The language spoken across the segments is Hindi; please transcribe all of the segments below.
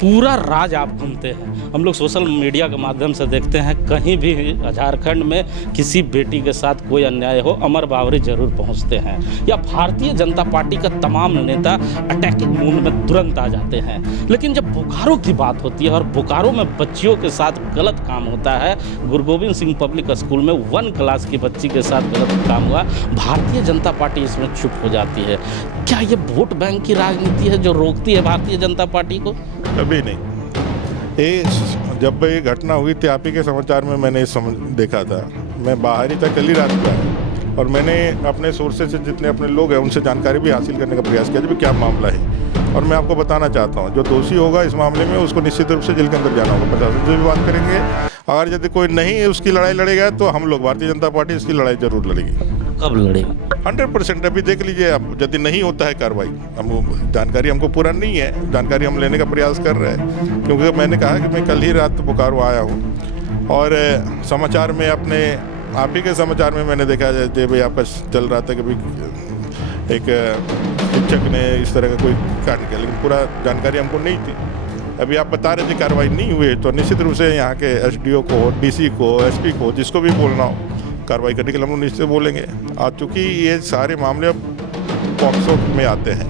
पूरा राज आप घूमते हैं। हम लोग सोशल मीडिया के माध्यम से देखते हैं, कहीं भी झारखंड में किसी बेटी के साथ कोई अन्याय हो, अमर बावरी जरूर पहुंचते हैं। या भारतीय जनता पार्टी का तमाम नेता अटैकिंग मूड में तुरंत आ जाते हैं। लेकिन जब बोकारो की बात होती है और बोकारो में बच्चियों के साथ गलत काम होता है, गुरु गोविंद सिंह पब्लिक स्कूल में 1 क्लास की बच्ची के साथ गलत काम हुआ, भारतीय जनता पार्टी इसमें चुप हो जाती है। क्या ये वोट बैंक की राजनीति है जो रोकती है भारतीय जनता पार्टी को? कभी नहीं। जब ये घटना हुई थी, आप ही के समाचार में मैंने देखा था। मैं बाहर ही था, कल ही रात को आया और मैंने अपने सोर्सेज से जितने अपने लोग हैं उनसे जानकारी भी हासिल करने का प्रयास किया, जब क्या मामला है। और मैं आपको बताना चाहता हूँ, जो दोषी होगा इस मामले में उसको निश्चित रूप से जेल के अंदर जाना होगा। प्रशासन से भी बात करेंगे, अगर यदि कोई नहीं उसकी लड़ाई लड़ेगा तो हम लोग भारतीय जनता पार्टी इसकी लड़ाई जरूर लड़ेगी। कब लड़ेगी? 100%। अभी देख लीजिए आप, यदि नहीं होता है कार्रवाई, हम जानकारी हमको पूरा नहीं है, जानकारी हम लेने का प्रयास कर रहे हैं। क्योंकि मैंने कहा कि मैं कल ही रात बोकारो आया हूँ और समाचार में अपने आप ही के समाचार में मैंने देखा जय भाई आपका चल रहा था कि भाई एक शिक्षक ने इस तरह का कोई कांड किया, लेकिन पूरा जानकारी हमको नहीं थी। अभी आप बता रहे थे कार्रवाई नहीं हुई, तो निश्चित रूप से यहाँ के SDO को, DC को, SP को, जिसको भी बोलना हो कार्रवाई करने के लिए हम लोग निश्चित बोलेंगे। चूँकि ये सारे मामले अब पॉक्सो में आते हैं,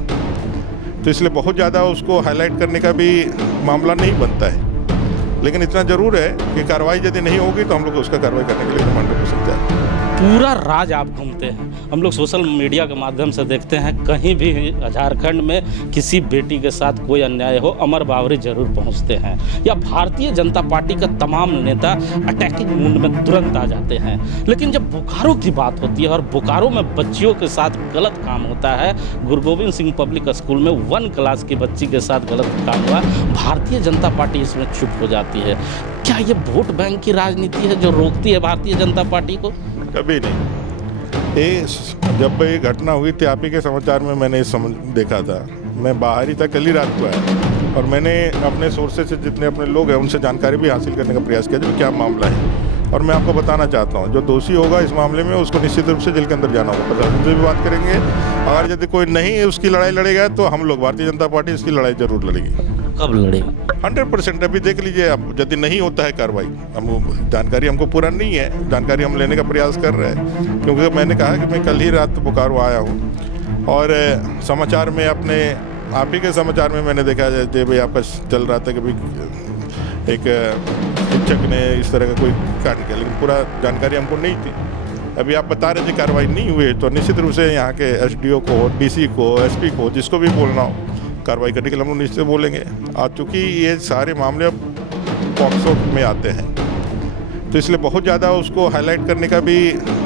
तो इसलिए बहुत ज़्यादा उसको हाईलाइट करने का भी मामला नहीं बनता है। लेकिन इतना ज़रूर है कि कार्रवाई यदि नहीं होगी तो हम लोग उसका कार्रवाई करने के लिए 100% तैयार हैं। पूरा राज आप घूमते हैं। हम लोग सोशल मीडिया के माध्यम से देखते हैं, कहीं भी झारखंड में किसी बेटी के साथ कोई अन्याय हो, अमर बावरी जरूर पहुंचते हैं। या भारतीय जनता पार्टी का तमाम नेता अटैकिंग मूड में तुरंत आ जाते हैं। लेकिन जब बोकारो की बात होती है और बोकारो में बच्चियों के साथ गलत काम होता है, गुरु गोविंद सिंह पब्लिक स्कूल में 1 क्लास की बच्ची के साथ गलत काम हुआ, भारतीय जनता पार्टी इसमें चुप हो जाती है। क्या ये वोट बैंक की राजनीति है जो रोकती है भारतीय जनता पार्टी को? कभी नहीं। जब ये घटना हुई थी, आप ही के समाचार में मैंने देखा था। मैं बाहर ही था, कल ही रात को आया और मैंने अपने सोर्सेज से जितने अपने लोग हैं उनसे जानकारी भी हासिल करने का प्रयास किया, जब क्या मामला है। और मैं आपको बताना चाहता हूँ, जो दोषी होगा इस मामले में उसको निश्चित रूप से जेल के अंदर जाना होगा। प्रशासन से भी बात करेंगे, अगर यदि कोई नहीं उसकी लड़ाई लड़ेगा तो हम लोग भारतीय जनता पार्टी इसकी लड़ाई जरूर लड़ेगी। कब लड़ेगी? 100%। अभी देख लीजिए आप, यदि नहीं होता है कार्रवाई, हम जानकारी हमको पूरा नहीं है, जानकारी हम लेने का प्रयास कर रहे हैं। क्योंकि मैंने कहा कि मैं कल ही रात बोकारो आया हूँ और समाचार में अपने आप ही के समाचार में मैंने देखा जय भाई आपका चल रहा था कि भाई एक शिक्षक ने इस तरह का कोई कांड किया, लेकिन पूरा जानकारी हमको नहीं थी। अभी आप बता रहे थे कार्रवाई नहीं हुई, तो निश्चित रूप से यहाँ के SDO को, DC को, SP को, जिसको भी बोलना हो कार्रवाई करने के लिए हम लोग निश्चित बोलेंगे। चूँकि ये सारे मामले अब पॉक्सो में आते हैं, तो इसलिए बहुत ज़्यादा उसको हाईलाइट करने का भी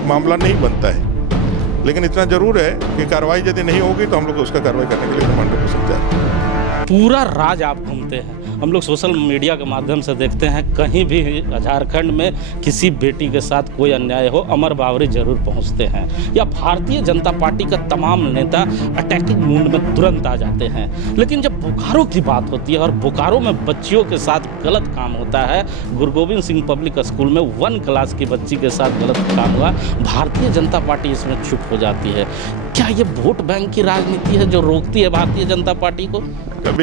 मामला नहीं बनता है। लेकिन इतना ज़रूर है कि कार्रवाई यदि नहीं होगी तो हम लोग उसका कार्रवाई करने के लिए 100% तैयार हैं। पूरा राज आप घूमते हैं। हम लोग सोशल मीडिया के माध्यम से देखते हैं, कहीं भी झारखंड में किसी बेटी के साथ कोई अन्याय हो, अमर बावरी जरूर पहुंचते हैं। या भारतीय जनता पार्टी का तमाम नेता अटैकिंग मूड में तुरंत आ जाते हैं। लेकिन जब बोकारो की बात होती है और बोकारो में बच्चियों के साथ गलत काम होता है, गुरु गोविंद सिंह पब्लिक स्कूल में 1 क्लास की बच्ची के साथ गलत काम हुआ, भारतीय जनता पार्टी इसमें चुप हो जाती है। क्या ये वोट बैंक की राजनीति है जो रोकती है भारतीय जनता पार्टी को? कभी